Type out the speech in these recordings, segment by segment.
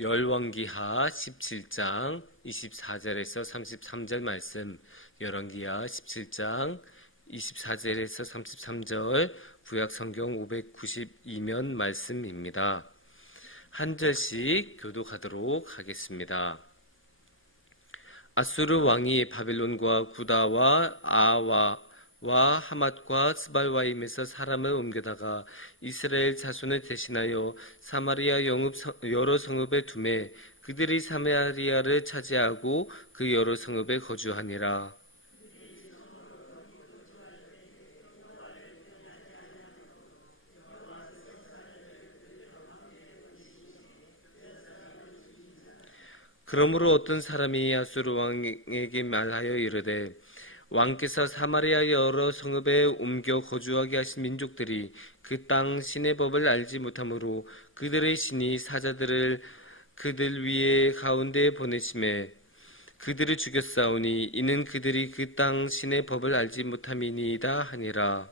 열왕기하 17장 24절에서 33절 말씀, 열왕기하 17장 24절에서 33절 구약성경 592면 말씀입니다. 한 절씩 교독하도록 하겠습니다. 아수르 왕이 바벨론과 구다와 아와와 하맛과 스발와임에서 사람을 옮겨다가 이스라엘 자손을 대신하여 사마리아 여러 성읍에 두매 그들이 사마리아를 차지하고 그 여러 성읍에 거주하니라. 그러므로 어떤 사람이 아수르 왕에게 말하여 이르되 왕께서 사마리아 여러 성읍에 옮겨 거주하게 하신 민족들이 그 땅 신의 법을 알지 못하므로 그들의 신이 사자들을 그들 위에 가운데에 보내심에 그들을 죽였사오니 이는 그들이 그 땅 신의 법을 알지 못함이니이다 하니라.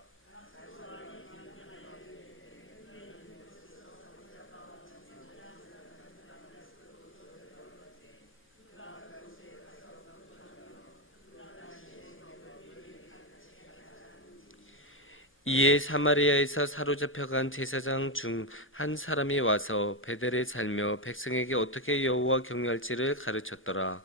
이에 사마리아에서 사로잡혀간 제사장 중 한 사람이 와서 베델에 살며 백성에게 어떻게 여호와 경외할지를 가르쳤더라.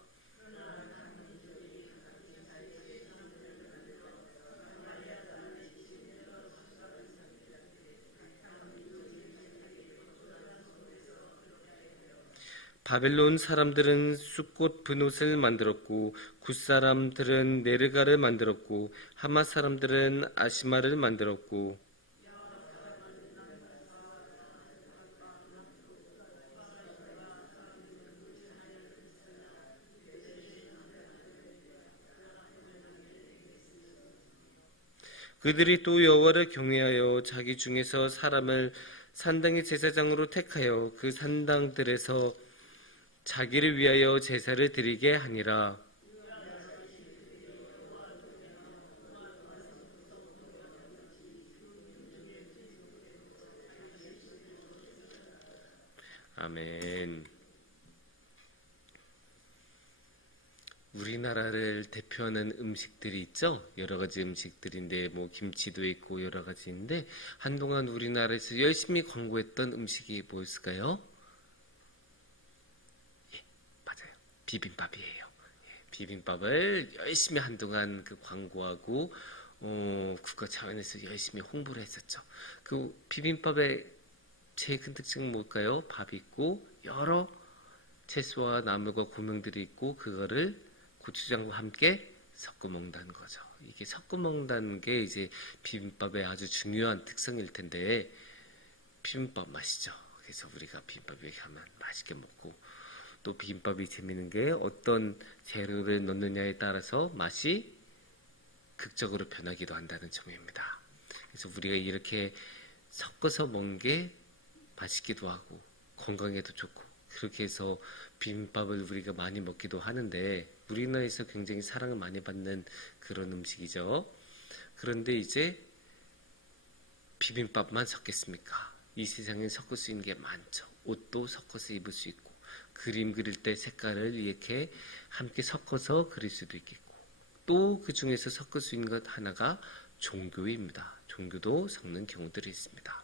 바벨론 사람들은 숫꽃 분옷을 만들었고 굿 사람들은 네르가를 만들었고 하맛 사람들은 아시마를 만들었고 그들이 또 여호와를 경외하여 자기 중에서 사람을 산당의 제사장으로 택하여 그 산당들에서 자기를 위하여 제사를 드리게 하니라. 아멘. 우리나라를 대표하는 음식들이 있죠. 여러 가지 음식들인데 뭐 김치도 있고 여러 가지인데 한동안 우리나라에서 열심히 광고했던 음식이 뭐였을까요? 예, 맞아요. 비빔밥이에요. 비빔밥을 열심히 한동안 그 광고하고 국가 차원에서 열심히 홍보를 했었죠. 그 비빔밥의 제일 큰 특징은 뭘까요? 밥이 있고 여러 채소와 나물과 고명들이 있고 그거를 고추장과 함께 섞어 먹는다는 거죠. 이게 섞어 먹는다는 게 이제 비빔밥의 아주 중요한 특성일 텐데 비빔밥 맛이죠. 그래서 우리가 비빔밥 여기 가면 맛있게 먹고 또 비빔밥이 재밌는 게 어떤 재료를 넣느냐에 따라서 맛이 극적으로 변하기도 한다는 점입니다. 그래서 우리가 이렇게 섞어서 먹는 게 맛있기도 하고 건강에도 좋고 그렇게 해서 비빔밥을 우리가 많이 먹기도 하는데 우리나라에서 굉장히 사랑을 많이 받는 그런 음식이죠. 그런데 이제 비빔밥만 섞겠습니까? 이 세상에 섞을 수 있는 게 많죠. 옷도 섞어서 입을 수 있고 그림 그릴 때 색깔을 이렇게 함께 섞어서 그릴 수도 있겠고 또 그 중에서 섞을 수 있는 것 하나가 종교입니다. 종교도 섞는 경우들이 있습니다.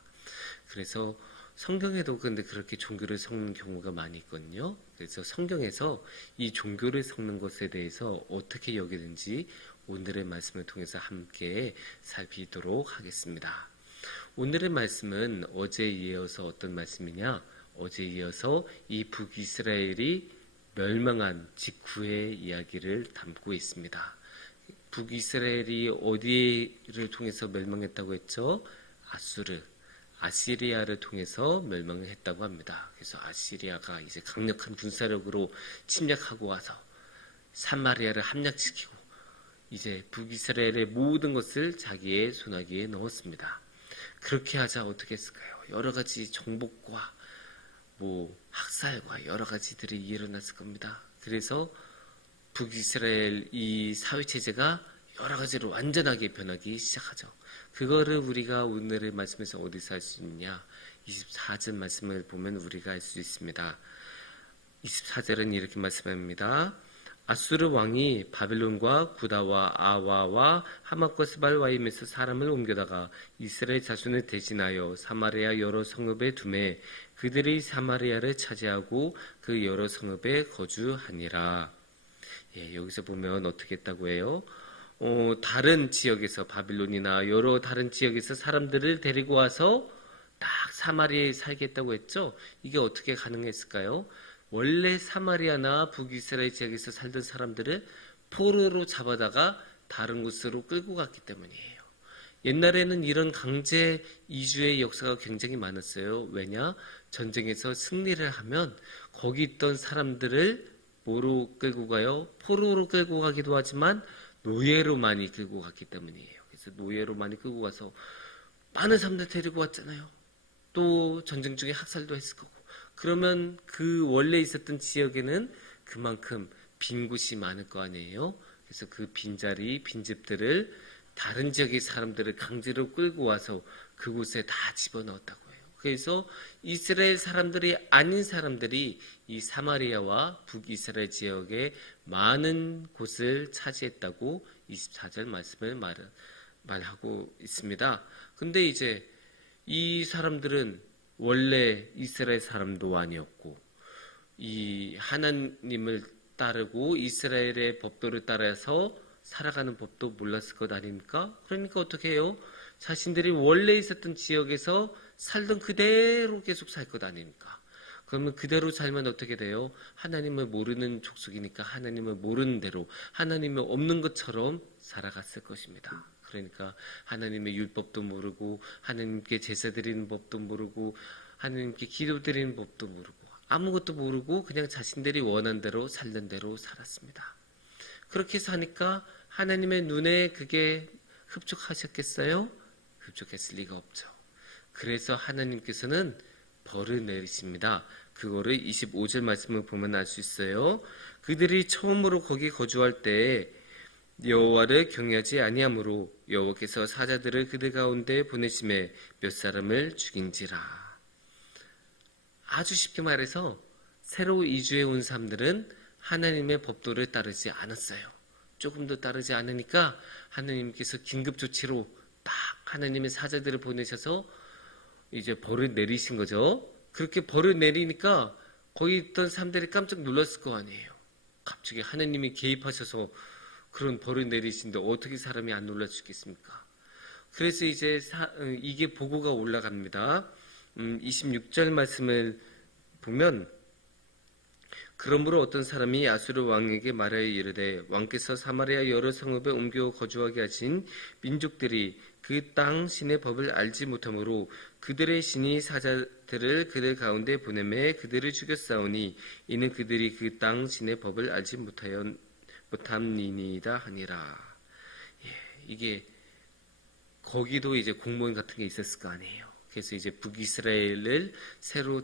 그래서 성경에도 근데 그렇게 종교를 섞는 경우가 많이 있거든요. 그래서 성경에서 이 종교를 섞는 것에 대해서 어떻게 여기는지 오늘의 말씀을 통해서 함께 살피도록 하겠습니다. 오늘의 말씀은 어제에 이어서 어떤 말씀이냐? 어제에 이어서 이 북이스라엘이 멸망한 직후의 이야기를 담고 있습니다. 북이스라엘이 어디를 통해서 멸망했다고 했죠? 아시리아를 통해서 멸망을 했다고 합니다. 그래서 아시리아가 이제 강력한 군사력으로 침략하고 와서 사마리아를 함락시키고 이제 북이스라엘의 모든 것을 자기의 손아귀에 넣었습니다. 그렇게 하자 어떻게 했을까요? 여러 가지 정복과 학살과 여러 가지들이 일어났을 겁니다. 그래서 북이스라엘 이 사회체제가 여러 가지로 완전하게 변하기 시작하죠. 그거를 우리가 오늘의 말씀에서 어디서 알 수 있느냐? 24절 말씀을 보면 우리가 알 수 있습니다. 24절은 이렇게 말씀합니다. 아수르 왕이 바벨론과 구다와 아와와 하맛과 스발와임에서 사람을 옮겨다가 이스라엘 자손을 대신하여 사마리아 여러 성읍에 두매 그들이 사마리아를 차지하고 그 여러 성읍에 거주하니라. 예, 여기서 보면 어떻게 했다고 해요? 다른 지역에서 바빌론이나 여러 다른 지역에서 사람들을 데리고 와서 딱 사마리아에 살게 했다고 했죠? 이게 어떻게 가능했을까요? 원래 사마리아나 북이스라엘 지역에서 살던 사람들을 포로로 잡아다가 다른 곳으로 끌고 갔기 때문이에요. 옛날에는 이런 강제 이주의 역사가 굉장히 많았어요. 왜냐? 전쟁에서 승리를 하면 거기 있던 사람들을 뭐로 끌고 가요? 포로로 끌고 가기도 하지만 노예로 많이 끌고 갔기 때문이에요. 그래서 노예로 많이 끌고 가서 많은 사람들 데리고 왔잖아요. 또 전쟁 중에 학살도 했을 거고. 그러면 그 원래 있었던 지역에는 그만큼 빈 곳이 많을 거 아니에요. 그래서 그 빈자리, 빈집들을 다른 지역의 사람들을 강제로 끌고 와서 그곳에 다 집어넣었다고 해요. 그래서 이스라엘 사람들이 아닌 사람들이 이 사마리아와 북이스라엘 지역의 많은 곳을 차지했다고 24절 말씀을 말하고 있습니다. 근데 이제 이 사람들은 원래 이스라엘 사람도 아니었고 이 하나님을 따르고 이스라엘의 법도를 따라서 살아가는 법도 몰랐을 것 아닙니까? 그러니까 어떻게 해요? 자신들이 원래 있었던 지역에서 살던 그대로 계속 살 것 아닙니까? 그러면 그대로 살면 어떻게 돼요? 하나님을 모르는 족속이니까 하나님을 모르는 대로 하나님이 없는 것처럼 살아갔을 것입니다. 그러니까 하나님의 율법도 모르고 하나님께 제사 드리는 법도 모르고 하나님께 기도 드리는 법도 모르고 아무것도 모르고 그냥 자신들이 원한 대로 살던 대로 살았습니다. 그렇게 사니까 하나님의 눈에 그게 흡족하셨겠어요? 흡족했을 리가 없죠. 그래서 하나님께서는 벌을 내리십니다. 그거를 25절 말씀을 보면 알 수 있어요. 그들이 처음으로 거기 거주할 때에 여호와를 경외하지 아니하므로 여호와께서 사자들을 그들 가운데 보내심에 몇 사람을 죽인지라. 아주 쉽게 말해서 새로 이주해 온 사람들은 하나님의 법도를 따르지 않았어요. 조금도 따르지 않으니까 하나님께서 긴급 조치로 딱 하나님의 사자들을 보내셔서 이제 벌을 내리신 거죠. 그렇게 벌을 내리니까 거기 있던 사람들이 깜짝 놀랐을 거 아니에요. 갑자기 하나님이 개입하셔서 그런 벌을 내리신데 어떻게 사람이 안 놀랄 수 있겠습니까? 그래서 이제 이게 보고가 올라갑니다. 26절 말씀을 보면 그러므로 어떤 사람이 아수르 왕에게 말하여 이르되 왕께서 사마리아 여러 성읍에 옮겨 거주하게 하신 민족들이 그 땅 신의 법을 알지 못하므로 그들의 신이 사자들을 그들 가운데 보내매 그들을 죽였사오니 이는 그들이 그 땅 신의 법을 알지 못함이니이다 하니라. 예, 이게 거기도 이제 공무원 같은 게 있었을 거 아니에요. 그래서 이제 북이스라엘을 새로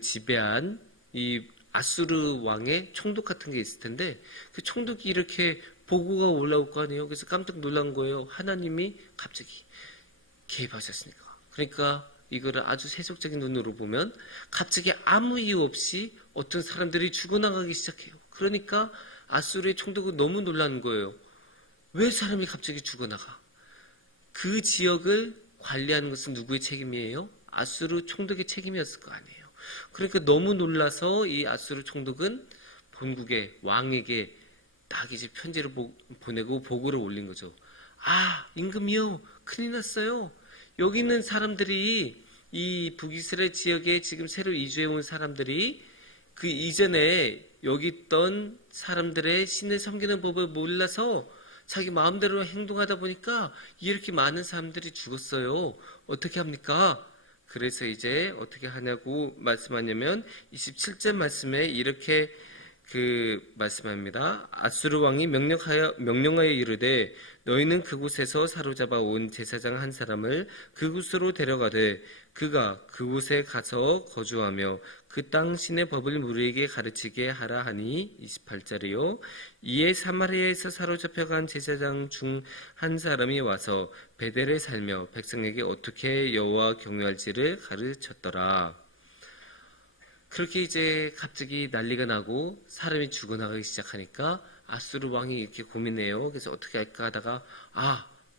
지배한 이 아수르 왕의 총독 같은 게 있을 텐데 그 총독이 이렇게 보고가 올라올 거 아니에요. 그래서 깜짝 놀란 거예요. 하나님이 갑자기 개입하셨으니까. 그러니까 이거를 아주 세속적인 눈으로 보면 갑자기 아무 이유 없이 어떤 사람들이 죽어나가기 시작해요. 그러니까 아수르의 총독은 너무 놀란 거예요. 왜 사람이 갑자기 죽어나가? 그 지역을 관리하는 것은 누구의 책임이에요? 아수르 총독의 책임이었을 거 아니에요. 그러니까 너무 놀라서 이 아수르 총독은 본국의 왕에게 딱 이제 편지를 보내고 보고를 올린 거죠. 아, 임금이요, 큰일 났어요. 여기 있는 사람들이 이 북이스라엘 지역에 지금 새로 이주해 온 사람들이 그 이전에 여기 있던 사람들의 신을 섬기는 법을 몰라서 자기 마음대로 행동하다 보니까 이렇게 많은 사람들이 죽었어요. 어떻게 합니까? 그래서 이제 어떻게 하냐고 말씀하냐면 27절 말씀에 이렇게 말씀합니다. 아수르 왕이 명령하여 이르되 너희는 그곳에서 사로잡아 온 제사장 한 사람을 그곳으로 데려가되 그가 그곳에 가서 거주하며 그 땅 신의 법을 무리에게 가르치게 하라 하니 28절이요. 이에 사마리아에서 사로잡혀간 제사장 중 한 사람이 와서 베델에 살며 백성에게 어떻게 여호와 경외할지를 가르쳤더라. 그렇게 이제 갑자기 난리가 나고 사람이 죽어나가기 시작하니까 아수르 왕이 이렇게 고민해요. 그래서 어떻게 할까 하다가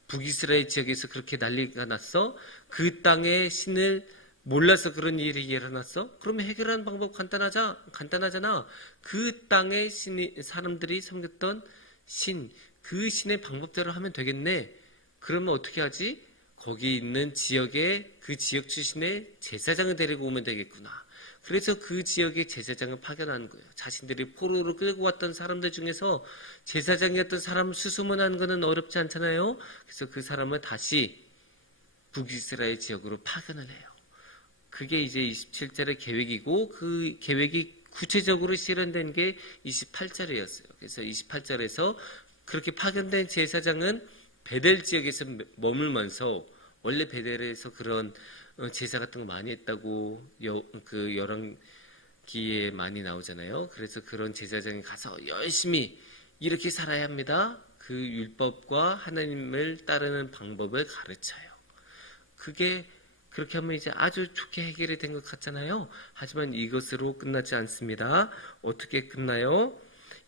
북이스라엘 지역에서 그렇게 난리가 났어? 그 땅의 신을 몰라서 그런 일이 일어났어? 그러면 해결하는 방법 간단하잖아. 그 땅의 사람들이 섬겼던 그 신의 방법대로 하면 되겠네. 그러면 어떻게 하지? 거기 있는 그 지역 출신의 제사장을 데리고 오면 되겠구나. 그래서 그 지역의 제사장을 파견하는 거예요. 자신들이 포로로 끌고 왔던 사람들 중에서 제사장이었던 사람을 수소문하는 것은 어렵지 않잖아요. 그래서 그 사람을 다시 북이스라엘 지역으로 파견을 해요. 그게 이제 27절의 계획이고 그 계획이 구체적으로 실현된 게 28절이었어요. 그래서 28절에서 그렇게 파견된 제사장은 베델 지역에서 머물면서 원래 베델에서 그런 제사 같은 거 많이 했다고 그 열왕기에 많이 나오잖아요. 그래서 그런 제사장이 가서 열심히 이렇게 살아야 합니다. 그 율법과 하나님을 따르는 방법을 가르쳐요. 그게 그렇게 하면 이제 아주 좋게 해결이 된 것 같잖아요. 하지만 이것으로 끝나지 않습니다. 어떻게 끝나요?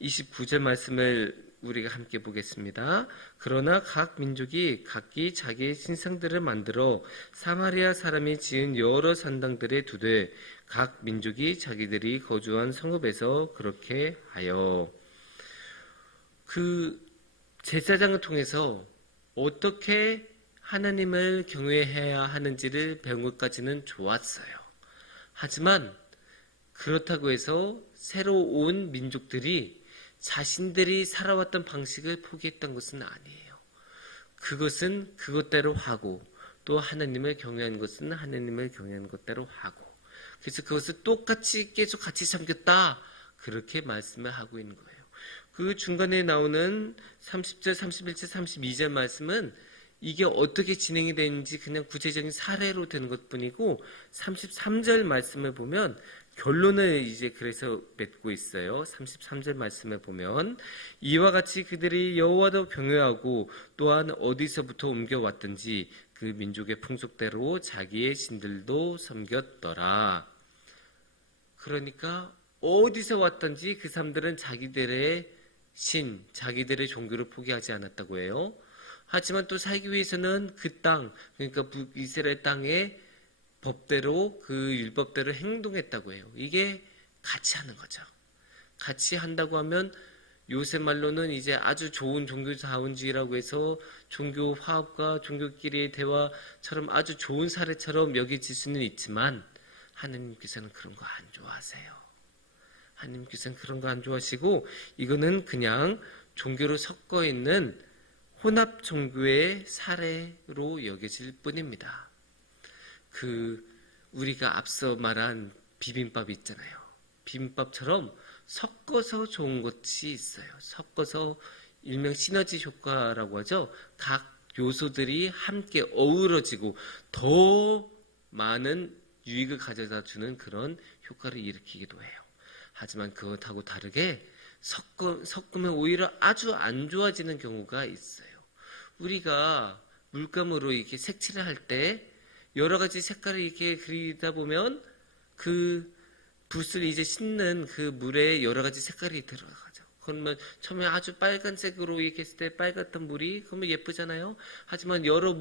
29절 말씀을 우리가 함께 보겠습니다. 그러나 각 민족이 각기 자기의 신상들을 만들어 사마리아 사람이 지은 여러 산당들에 두되 각 민족이 자기들이 거주한 성읍에서 그렇게 하여. 그 제사장을 통해서 어떻게 하나님을 경외해야 하는지를 배운 것까지는 좋았어요. 하지만 그렇다고 해서 새로 온 민족들이 자신들이 살아왔던 방식을 포기했던 것은 아니에요. 그것은 그것대로 하고 또 하나님을 경외하는 것은 하나님을 경외하는 것대로 하고 그래서 그것을 똑같이 계속 같이 섬겼다. 그렇게 말씀을 하고 있는 거예요. 그 중간에 나오는 30절, 31절, 32절 말씀은 이게 어떻게 진행이 되는지 그냥 구체적인 사례로 되는 것뿐이고 33절 말씀을 보면 결론을 이제 그래서 맺고 있어요. 33절 말씀을 보면 이와 같이 그들이 여호와도 경외하고 또한 어디서부터 옮겨왔든지 그 민족의 풍속대로 자기의 신들도 섬겼더라. 그러니까 어디서 왔든지 그 사람들은 자기들의 자기들의 종교를 포기하지 않았다고 해요. 하지만 또 살기 위해서는 그 땅, 그러니까 북이스라엘 땅의 법대로 그 율법대로 행동했다고 해요. 이게 같이 하는 거죠. 같이 한다고 하면 요새 말로는 이제 아주 좋은 종교자원주의라고 해서 종교 화합과 종교끼리의 대화처럼 아주 좋은 사례처럼 여겨질 수는 있지만 하나님께서는 그런 거 안 좋아하세요. 하나님께서는 그런 거 안 좋아하시고 이거는 그냥 종교로 섞어 있는 혼합 종교의 사례로 여겨질 뿐입니다. 우리가 앞서 말한 비빔밥 있잖아요. 비빔밥처럼 섞어서 좋은 것이 있어요. 섞어서 일명 시너지 효과라고 하죠. 각 요소들이 함께 어우러지고 더 많은 유익을 가져다 주는 그런 효과를 일으키기도 해요. 하지만 그것하고 다르게 섞으면 오히려 아주 안 좋아지는 경우가 있어요. 우리가 물감으로 이렇게 색칠을 할 때 여러 가지 색깔을 이렇게 그리다 보면 그 붓을 이제 씻는 그 물에 여러 가지 색깔이 들어가죠. 그러면 처음에 아주 빨간색으로 이렇게 했을 때 빨갛던 물이 그러면 예쁘잖아요. 하지만 여러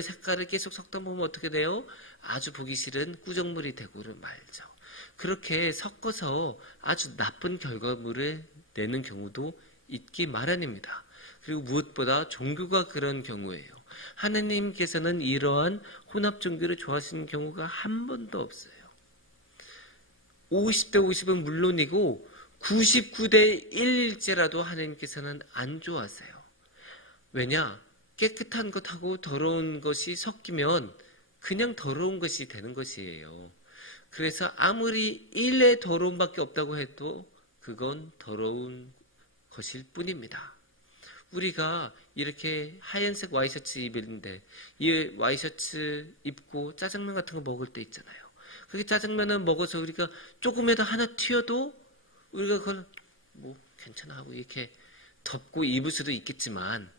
색깔을 계속 섞다 보면 어떻게 돼요? 아주 보기 싫은 꾸정물이 되고를 말죠. 그렇게 섞어서 아주 나쁜 결과물을 내는 경우도 있기 마련입니다. 그리고 무엇보다 종교가 그런 경우예요. 하나님께서는 이러한 혼합 종교를 좋아하시는 경우가 한 번도 없어요. 50대 50은 물론이고 99대 1일지라도 하나님께서는 안 좋아하세요. 왜냐? 깨끗한 것하고 더러운 것이 섞이면 그냥 더러운 것이 되는 것이에요. 그래서 아무리 1의 더러움밖에 없다고 해도 그건 더러운 것일 뿐입니다. 우리가 이렇게 하얀색 와이셔츠 입는데 이 와이셔츠 입고 짜장면 같은 거 먹을 때 있잖아요. 그렇게 짜장면을 먹어서 우리가 조금이라도 하나 튀어도 우리가 그걸 뭐 괜찮아 하고 이렇게 덮고 입을 수도 있겠지만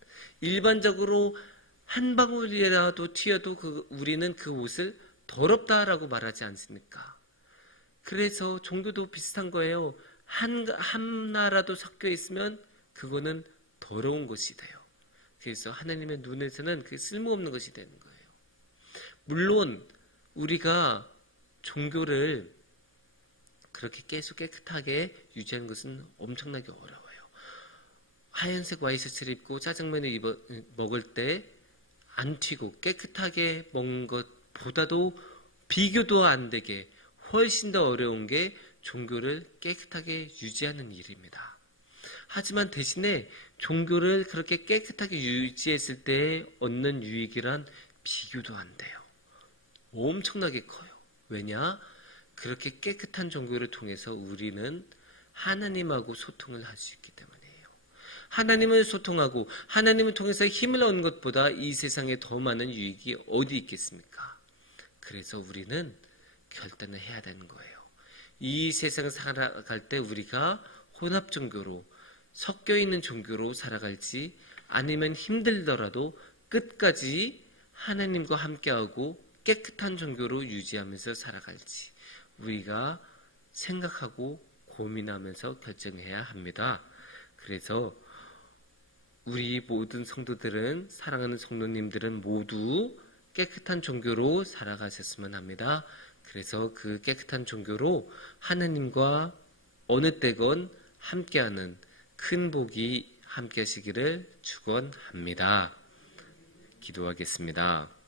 일반적으로 한 방울이라도 튀어도 우리는 그 옷을 더럽다라고 말하지 않습니까? 그래서 종교도 비슷한 거예요. 한 나라도 섞여 있으면 그거는 더러운 것이 돼요. 그래서 하나님의 눈에서는 그게 쓸모없는 것이 되는 거예요. 물론 우리가 종교를 그렇게 계속 깨끗하게 유지하는 것은 엄청나게 어려워요. 하얀색 와이셔츠를 입고 짜장면을 먹을 때 안 튀고 깨끗하게 먹는 것보다도 비교도 안 되게 훨씬 더 어려운 게 종교를 깨끗하게 유지하는 일입니다. 하지만 대신에 종교를 그렇게 깨끗하게 유지했을 때 얻는 유익이란 비교도 안 돼요. 엄청나게 커요. 왜냐? 그렇게 깨끗한 종교를 통해서 우리는 하나님하고 소통을 할 수 있기 때문이에요. 하나님을 소통하고 하나님을 통해서 힘을 얻는 것보다 이 세상에 더 많은 유익이 어디 있겠습니까? 그래서 우리는 결단을 해야 되는 거예요. 이 세상을 살아갈 때 우리가 혼합 종교로 섞여 있는 종교로 살아갈지 아니면 힘들더라도 끝까지 하나님과 함께하고 깨끗한 종교로 유지하면서 살아갈지 우리가 생각하고 고민하면서 결정해야 합니다. 그래서 우리 모든 성도들은 사랑하는 성도님들은 모두 깨끗한 종교로 살아가셨으면 합니다. 그래서 그 깨끗한 종교로 하나님과 어느 때건 함께하는 큰 복이 함께하시기를 축원합니다. 기도하겠습니다.